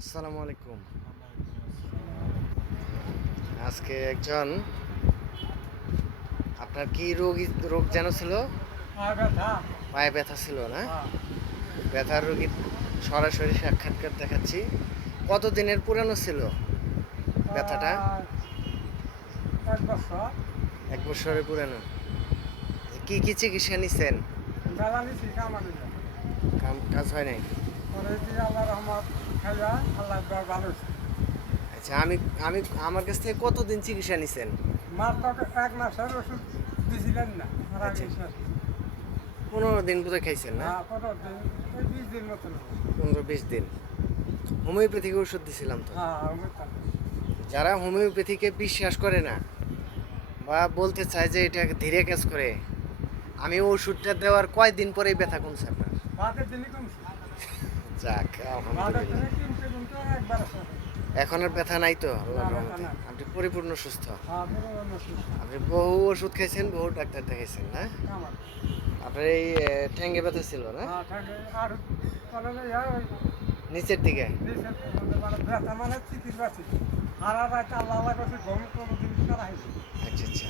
আসসালামু আলাইকুম। আজকে একজন আপনার কি রোগ রোগ যেন ছিল? পায়ে ব্যথা। ছিল না? ব্যথার রোগীর সরাসরি সাক্ষাৎকার দেখাচ্ছি। কত দিনের পুরানো ছিল ব্যথাটা? এক এক বছরের পুরানো। কি কি চিকিৎসা নিছেন? কাজ হয় নাই? আল্লাহ রহমত খাইয়া আল্লাহ দেওয়া ভালো আচ্ছা আমি আমি আমার কাছ থেকে কতদিন চিকিৎসা নিছেন? মার এক মাসের ওষুধ দিছিলেন না আচ্ছা। পনেরো দিন বোধহয় খাইছেন না? পনেরো বিশ দিন হোমিওপ্যাথিক ওষুধ দিছিলাম তো। হ্যাঁ। যারা হোমিওপ্যাথিকে বিশ্বাস করে না বা বলতে চায় যে এটা ধীরে কাজ করে আমি ওষুধটা দেওয়ার কয়দিন পরেই ব্যথা কমছে আপনার? যাক আলহামদুলিল্লাহ। এখন আর ব্যথা নাই তো। আপনি পরিপূর্ণ সুস্থ। হ্যাঁ পুরো ওষুধ আপনি বহু ওষুধ খাইছেন বহু ডাক্তার দেখাইছেন না? আমার। আপনার এই এ, ঠ্যাঙ্গে ব্যথা ছিল না? হ্যাঁ নিচের দিকে? মানে ব্যথা মানে আচ্ছা আচ্ছা।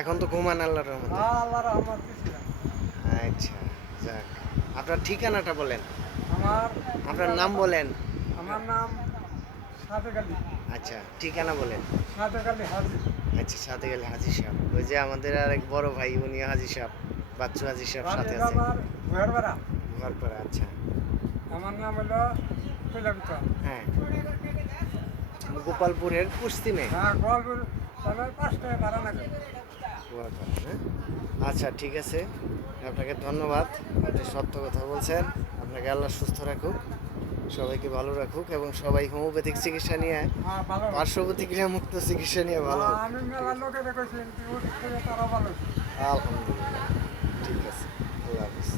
এখন তো ঘুমান আল্লাহর হ্যাঁ আল্লাহ দিয়েছিলাম আচ্ছা যাক। আপনার ঠিকানাটা বলেন। আমার আপনার নাম বলেন। আমার নাম সাদেক আলী। আচ্ছা ঠিকানা বলেন। সাদেক আলী হাজি। আচ্ছা সাথে গেলে হাজি সাহেব। ওই যে আমাদের আরেক বড় ভাই উনি হাজি সাহেব বাচ্চু হাজি সাহেব সাথে আছে। আমার ভয়ের বেড়া ঘর আচ্ছা। আমার নাম হলো হ্যাঁ। গোপালপুরের পশ্চিমে হ্যাঁ গোয়ালপুর হ্যাঁ? আচ্ছা ঠিক আছে আপনাকে ধন্যবাদ আপনি সত্য কথা বলছেন আপনাকে আল্লাহ সুস্থ রাখুক সবাইকে ভালো রাখুক এবং সবাই হোমিওপ্যাথিক চিকিৎসা নিয়ে হ্যাঁ ভালো পার্শ্ব প্রতিক্রিয়া মুক্ত চিকিৎসা নিয়ে ভালো হ্যাঁ, আলহামদুলিল্লাহ ঠিক আছে আল্লাহ হাফিজ